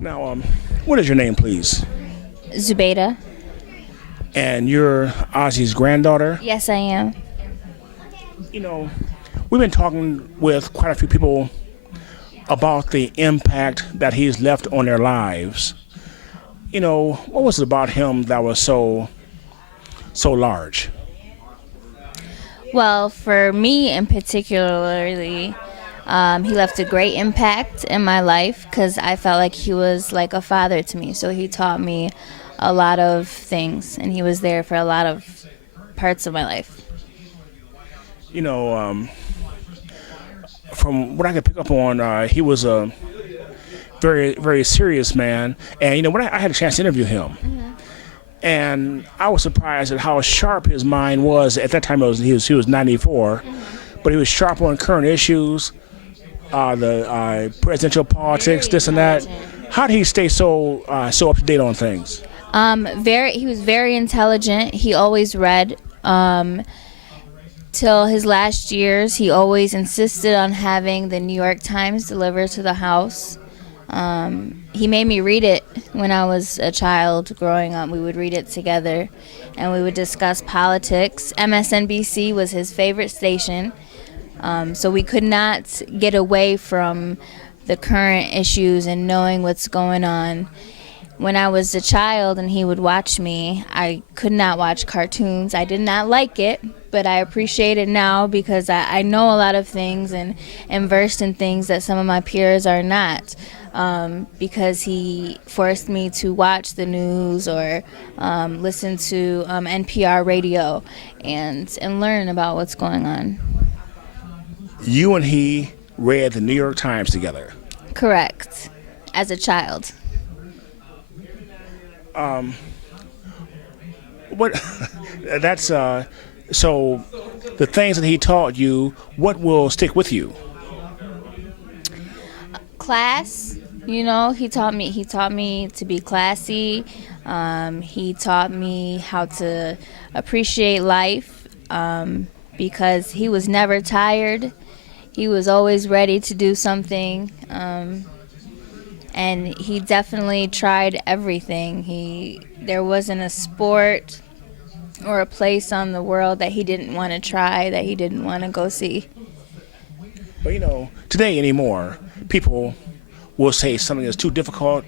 Now, what is your name, please? Zubayda. And you're Ozzie's granddaughter. Yes, I am. You know, we've been talking with quite a few people about the impact that he's left on their lives. You know, what was it about him that was so large? Well, for me in particularly, he left a great impact in my life because I felt like he was like a father to me. So he taught me a lot of things, and he was there for a lot of parts of my life. You know, from what I could pick up on, he was a very, very serious man. And, you know, when I had a chance to interview him, and I was surprised at how sharp his mind was. At that time, he was 94, but he was sharp on current issues, the presidential politics, this and that. How did he stay so up to date on things? He was very intelligent. He always read. Till his last years, he always insisted on having the New York Times delivered to the house. He made me read it when I was a child growing up. We would read it together, and we would discuss politics. MSNBC was his favorite station, so we could not get away from the current issues and knowing what's going on. When I was a child and he would watch me, I could not watch cartoons. I did not like it, but I appreciate it now because I know a lot of things and am versed in things that some of my peers are not, because he forced me to watch the news or listen to NPR radio and learn about what's going on. You and he read the New York Times together. Correct. As a child. What? That's so. The things that he taught you, what will stick with you? Class. You know, he taught me to be classy. He taught me how to appreciate life, because he was never tired. He was always ready to do something. And he definitely tried everything. There wasn't a sport or a place on the world that he didn't want to try, that he didn't want to go see. But you know, today anymore, people will say something is too difficult,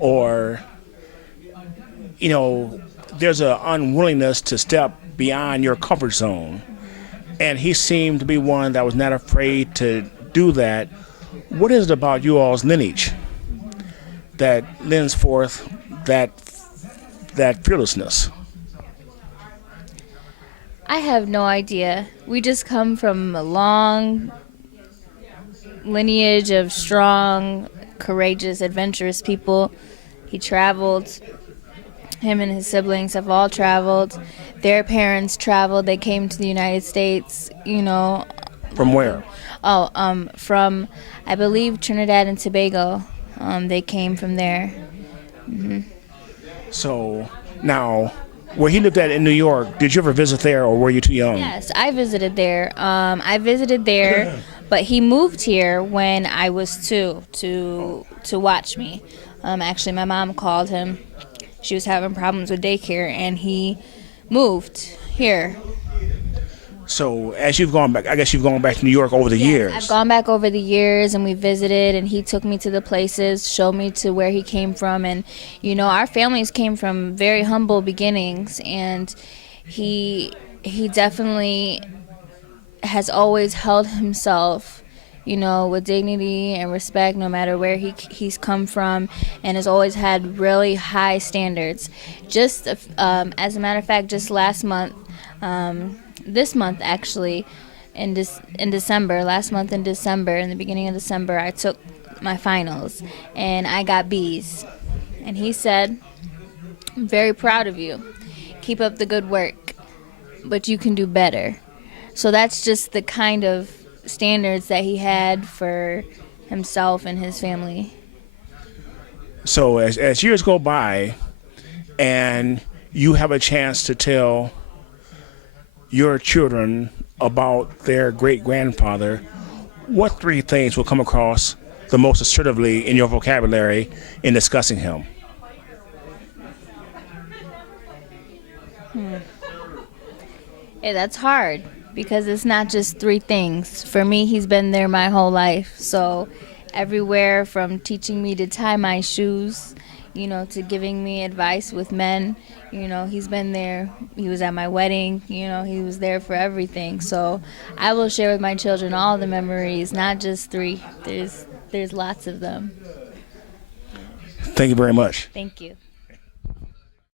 or you know, there's an unwillingness to step beyond your comfort zone. And he seemed to be one that was not afraid to do that. What is it about you all's lineage that lends forth that fearlessness? I have no idea. We just come from a long lineage of strong, courageous, adventurous people. He traveled. Him and his siblings have all traveled. Their parents traveled. They came to the United States, you know. From where? From, I believe, Trinidad and Tobago. They came from there. Mm-hmm. So, now, where he lived at in New York, did you ever visit there, or were you too young? Yes, I visited there. But he moved here when I was 2 to watch me. Actually, my mom called him. She was having problems with daycare, and he moved here. So as you've gone back, I guess you've gone back to New York over the years. I've gone back over the years, and we visited, and he took me to the places, showed me to where he came from. And, you know, our families came from very humble beginnings, and he definitely has always held himself, you know, with dignity and respect no matter where he's come from, and has always had really high standards. Just as a matter of fact, just last month, this month actually, in December, last month in December, in the beginning of December, I took my finals and I got B's. And he said, "I'm very proud of you. Keep up the good work, but you can do better." So that's just the kind of standards that he had for himself and his family. So as years go by and you have a chance to tell your children about their great-grandfather, what 3 things will come across the most assertively in your vocabulary in discussing him? Yeah, that's hard because it's not just three things. For me, he's been there my whole life. So everywhere from teaching me to tie my shoes, to giving me advice with men, he's been there. He was at my wedding, he was there for everything. So I will share with my children all the memories, not just three. There's lots of them. Thank you very much. Thank you.